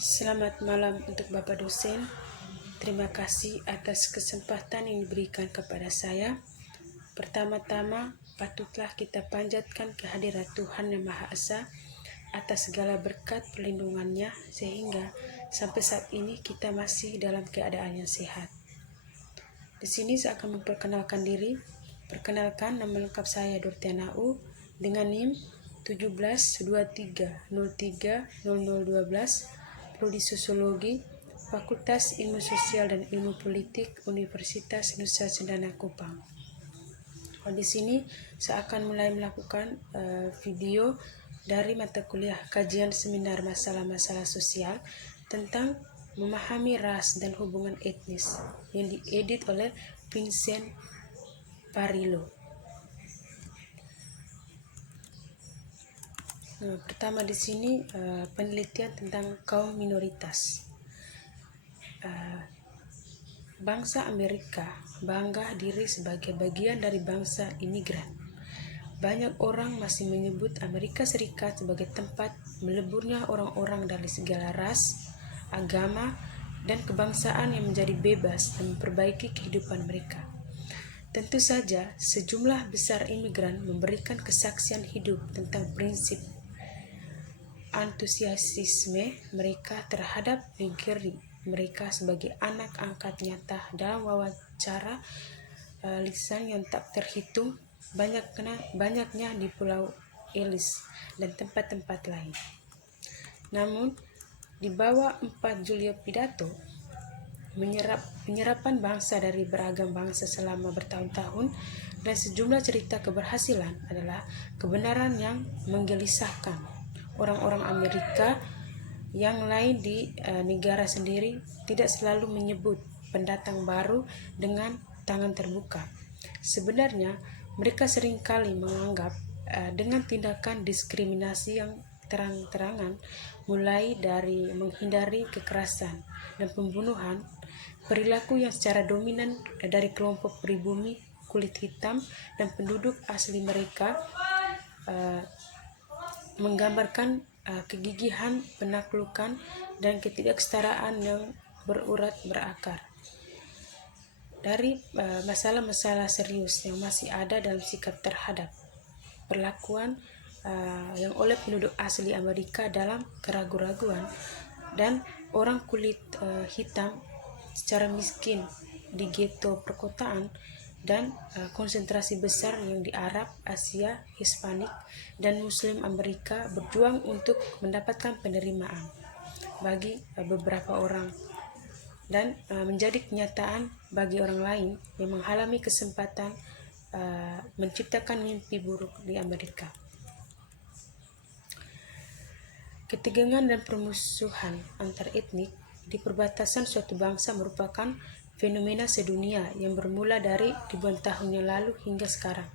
Selamat malam untuk Bapak dosen. Terima kasih atas kesempatan yang diberikan kepada saya. Pertama-tama, patutlah kita panjatkan kehadirat Tuhan Yang Maha Esa atas segala berkat perlindungannya sehingga sampai saat ini kita masih dalam keadaan yang sehat. Di sini saya akan memperkenalkan diri. Perkenalkan, nama lengkap saya Dortiana U dengan NIM 1723030012, Prodi Sosiologi, Fakultas Ilmu Sosial dan Ilmu Politik, Universitas Nusa Cendana Kupang. Di sini saya akan mulai melakukan video dari mata kuliah kajian seminar masalah-masalah sosial tentang memahami ras dan hubungan etnis yang diedit oleh Vincent Parillo. Pertama di sini penelitian tentang kaum minoritas. Bangsa Amerika bangga diri sebagai bagian dari bangsa imigran. Banyak orang masih menyebut Amerika Serikat sebagai tempat meleburnya orang-orang dari segala ras, agama, dan kebangsaan yang menjadi bebas dan memperbaiki kehidupan mereka. Tentu saja, sejumlah besar imigran memberikan kesaksian hidup tentang prinsip antusiasisme mereka terhadap negeri mereka sebagai anak angkat nyata dalam wawancara lisan yang tak terhitung banyaknya di Pulau Ellis dan tempat-tempat lain. Namun, di bawah 4 Julio pidato, penyerapan bangsa dari beragam bangsa selama bertahun-tahun dan sejumlah cerita keberhasilan adalah kebenaran yang menggelisahkan. Orang-orang Amerika yang lain di negara sendiri tidak selalu menyebut pendatang baru dengan tangan terbuka. Sebenarnya, mereka seringkali menganggap dengan tindakan diskriminasi yang terang-terangan, mulai dari menghindari kekerasan dan pembunuhan, perilaku yang secara dominan dari kelompok pribumi kulit hitam dan penduduk asli mereka menggambarkan kegigihan, penaklukan, dan ketidaksetaraan yang berurat berakar. Dari masalah-masalah serius yang masih ada dalam sikap terhadap perlakuan yang oleh penduduk asli Amerika dalam keraguan-raguan dan orang kulit hitam secara miskin di ghetto perkotaan dan konsentrasi besar yang di Arab, Asia, Hispanik, dan Muslim Amerika berjuang untuk mendapatkan penerimaan bagi beberapa orang dan menjadi kenyataan bagi orang lain yang menghalangi kesempatan menciptakan mimpi buruk di Amerika. Ketegangan dan permusuhan antar etnik di perbatasan suatu bangsa merupakan fenomena sedunia yang bermula dari ribuan tahun yang lalu hingga sekarang.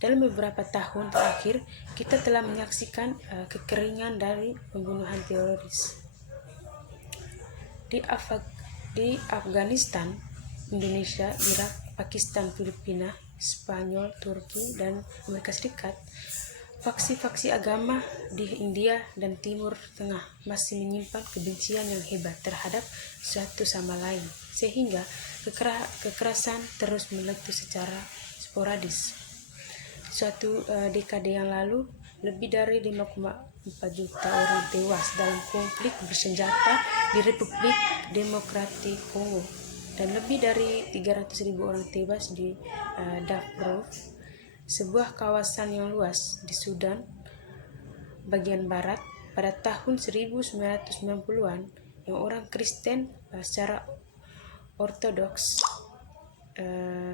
Dalam beberapa tahun terakhir, kita telah menyaksikan kekeringan dari pembunuhan teroris. Di Afghanistan, Indonesia, Irak, Pakistan, Filipina, Spanyol, Turki, dan Amerika Serikat, faksi-faksi agama di India dan Timur Tengah masih menyimpan kebencian yang hebat terhadap satu sama lain, sehingga kekerasan terus meletus secara sporadis. Suatu dekade yang lalu, lebih dari 5,4 juta orang tewas dalam konflik bersenjata di Republik Demokratik Kongo dan lebih dari 300.000 orang tewas di Darfur, sebuah kawasan yang luas di Sudan bagian barat pada tahun 1990-an, yang orang Kristen secara ortodoks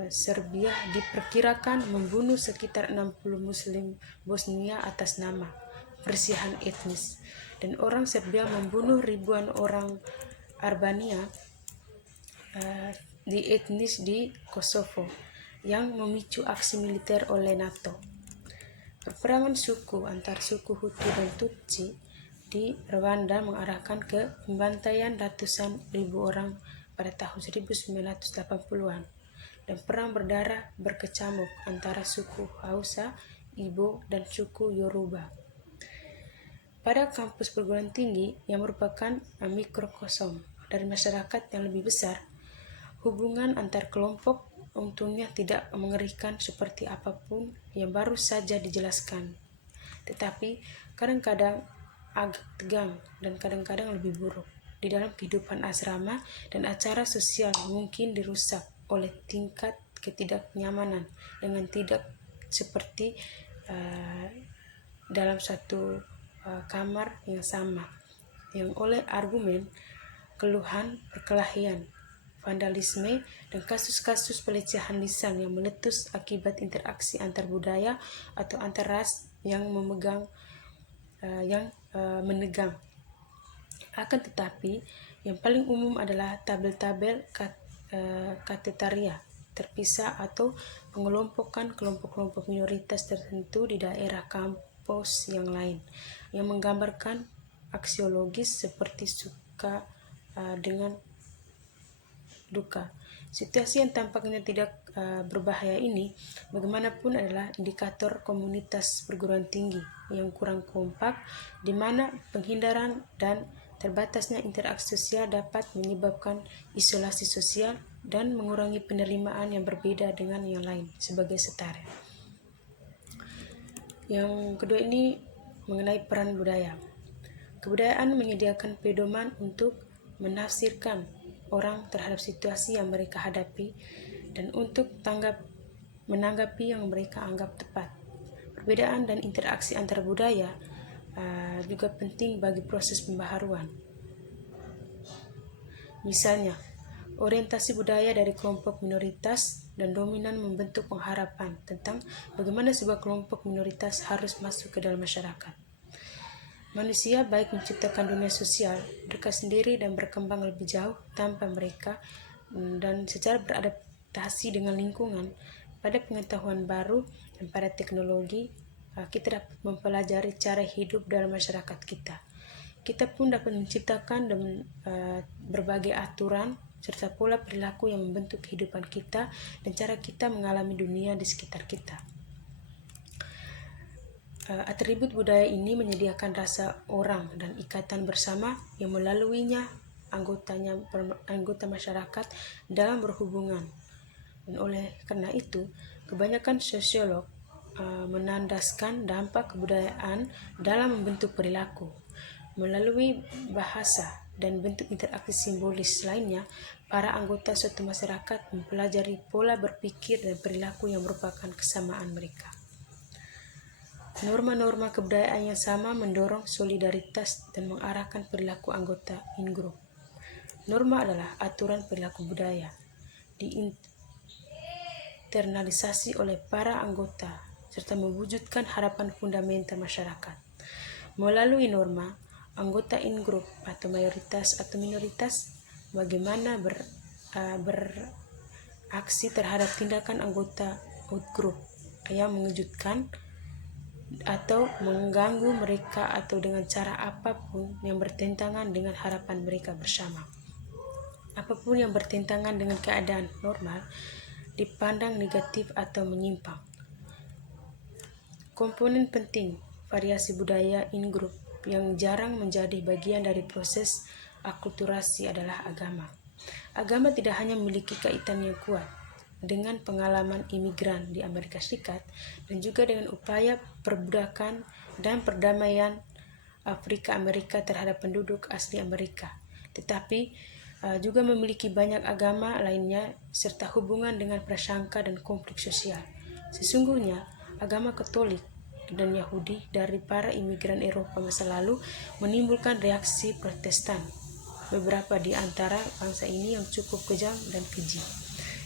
Serbia diperkirakan membunuh sekitar 60 Muslim Bosnia atas nama persihan etnis, dan orang Serbia membunuh ribuan orang Albania di etnis di Kosovo yang memicu aksi militer oleh NATO. Peperangan suku antar suku Hutu dan Tutsi di Rwanda mengarahkan ke pembantaian ratusan ribu orang pada tahun 1980-an, dan perang berdarah berkecamuk antara suku Hausa, Igbo, dan suku Yoruba. Pada kampus perguruan tinggi yang merupakan mikrokosm dari masyarakat yang lebih besar, hubungan antar kelompok untungnya tidak mengerikan seperti apapun yang baru saja dijelaskan, tetapi kadang-kadang agak tegang dan kadang-kadang lebih buruk. Di dalam kehidupan asrama dan acara sosial mungkin dirusak oleh tingkat ketidaknyamanan dengan tidak seperti dalam satu kamar yang sama, yang oleh argumen keluhan perkelahian, vandalisme, dan kasus-kasus pelecehan lisan yang meletus akibat interaksi antar budaya atau antar ras yang menegang. Akan tetapi, yang paling umum adalah tabel-tabel katetaria terpisah atau pengelompokan kelompok-kelompok minoritas tertentu di daerah kampus yang lain, yang menggambarkan aksiologis seperti suka dengan duka. Situasi yang tampaknya tidak berbahaya ini bagaimanapun adalah indikator komunitas perguruan tinggi yang kurang kompak, di mana penghindaran dan terbatasnya interaksi sosial dapat menyebabkan isolasi sosial dan mengurangi penerimaan yang berbeda dengan yang lain sebagai setara. Yang kedua ini mengenai peran budaya. Kebudayaan menyediakan pedoman untuk menafsirkan orang terhadap situasi yang mereka hadapi dan untuk menanggapi yang mereka anggap tepat. Perbedaan dan interaksi antar budaya juga penting bagi proses pembaharuan. Misalnya, orientasi budaya dari kelompok minoritas dan dominan membentuk pengharapan tentang bagaimana sebuah kelompok minoritas harus masuk ke dalam masyarakat. Manusia baik menciptakan dunia sosial mereka sendiri dan berkembang lebih jauh tanpa mereka, dan secara beradaptasi dengan lingkungan. Pada pengetahuan baru dan pada teknologi, kita dapat mempelajari cara hidup dalam masyarakat kita. Kita pun dapat menciptakan berbagai aturan serta pola perilaku yang membentuk kehidupan kita dan cara kita mengalami dunia di sekitar kita. Atribut budaya ini menyediakan rasa orang dan ikatan bersama yang melaluinya anggota masyarakat dalam berhubungan. Dan oleh karena itu, kebanyakan sosiolog menandaskan dampak kebudayaan dalam membentuk perilaku. Melalui bahasa dan bentuk interaksi simbolis lainnya, para anggota suatu masyarakat mempelajari pola berpikir dan perilaku yang merupakan kesamaan mereka. Norma-norma kebudayaan yang sama mendorong solidaritas dan mengarahkan perilaku anggota in-group. Norma adalah aturan perilaku budaya, diinternalisasi oleh para anggota serta mewujudkan harapan fundamental masyarakat. Melalui norma, anggota in-group atau mayoritas atau minoritas bagaimana beraksi terhadap tindakan anggota out-group yang mengejutkan atau mengganggu mereka atau dengan cara apapun yang bertentangan dengan harapan mereka bersama. Apapun yang bertentangan dengan keadaan normal dipandang negatif atau menyimpang. Komponen penting variasi budaya in-group yang jarang menjadi bagian dari proses akulturasi adalah agama. Agama tidak hanya memiliki kaitan yang kuat dengan pengalaman imigran di Amerika Serikat dan juga dengan upaya perbudakan dan perdamaian Afrika Amerika terhadap penduduk asli Amerika, tetapi juga memiliki banyak agama lainnya serta hubungan dengan prasangka dan konflik sosial. Sesungguhnya, agama Katolik dan Yahudi dari para imigran Eropa masa lalu menimbulkan reaksi Protestan beberapa di antara bangsa ini yang cukup kejam dan keji.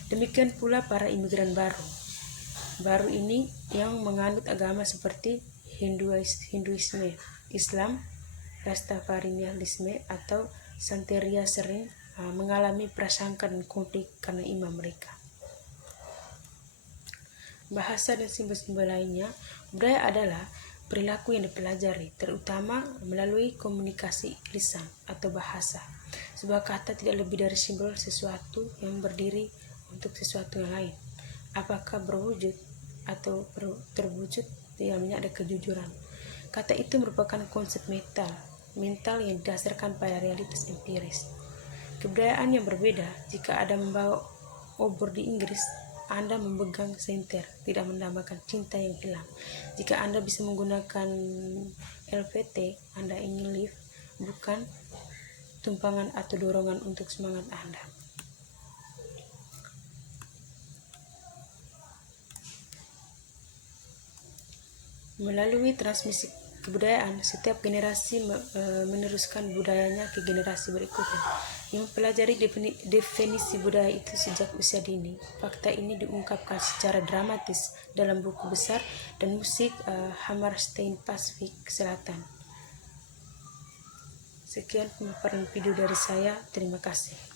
Demikian pula para imigran baru ini yang menganut agama seperti Hinduisme, Islam, Rastafarianisme atau Santeria sering mengalami prasangka dan konflik karena imam mereka. Bahasa dan simbol-simbol lainnya. Budaya adalah perilaku yang dipelajari, terutama melalui komunikasi lisan atau bahasa. Sebuah kata tidak lebih dari simbol sesuatu yang berdiri untuk sesuatu yang lain. Apakah berwujud atau terwujud, dalamnya ada kejujuran. Kata itu merupakan konsep mental yang didasarkan pada realitas empiris. Kebudayaan yang berbeda, jika Anda membawa obor di Inggris, Anda memegang senter, tidak mendambakan cinta yang hilang. Jika Anda bisa menggunakan LVT, Anda ingin lift, bukan tumpangan atau dorongan untuk semangat Anda. Melalui transmisi kebudayaan, setiap generasi meneruskan budayanya ke generasi berikutnya. Yang mempelajari definisi budaya itu sejak usia dini. Fakta ini diungkapkan secara dramatis dalam buku besar dan musik Hammerstein Pasifik Selatan. Sekian pemaparan video dari saya. Terima kasih.